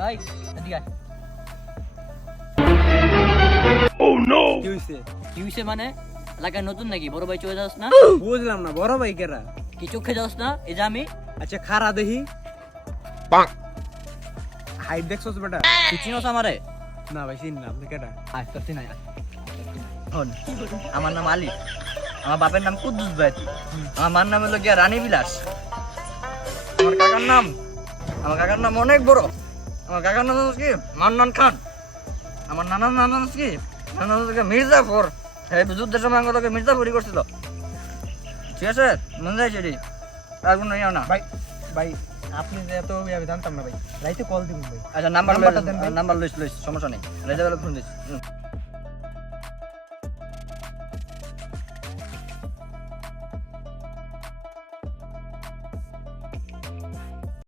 ভাই এদিকে আয়। কি হইছে? কি হইছে মানে এলাকায় নতুন নাকি বড় ভাই চলে যাস না বুঝলাম না, বড় ভাই কেরা? কি চোখে যাস না এই যে আমি আচ্ছা খারা দেখি। হাইট দেখছস বেটা? তুই চিনোস আমারে না ভাই চিনলাম না, কেটা? আয় তোর চিনাই আয়। শোন, আমার নাম আলী, আমার বাপের নাম কুদ্দুস ভাই, আমার মার নাম হলো গিয়া রানী বিলাস, আমার কাকার নাম অনেক বড়, আমার কাকার নাম হচ্ছে কি মান্নান খান, আমার নানার নাম হচ্ছে কি নানা হচ্ছে কি মির্জাফর। এই যুদ্ধের সময় আমাকে মির্জাফরই করছিল। ঠিক আছে, মনে যায় সেটি আর কোনো ইয়া না। ভাই ভাই আপনি যে এত আমি জানতাম না ভাই। রাইতে কল দিবেন ভাই। আচ্ছা নাম্বার লইস, সমস্যা নেই, রাইতে বেলা ফোন দিস।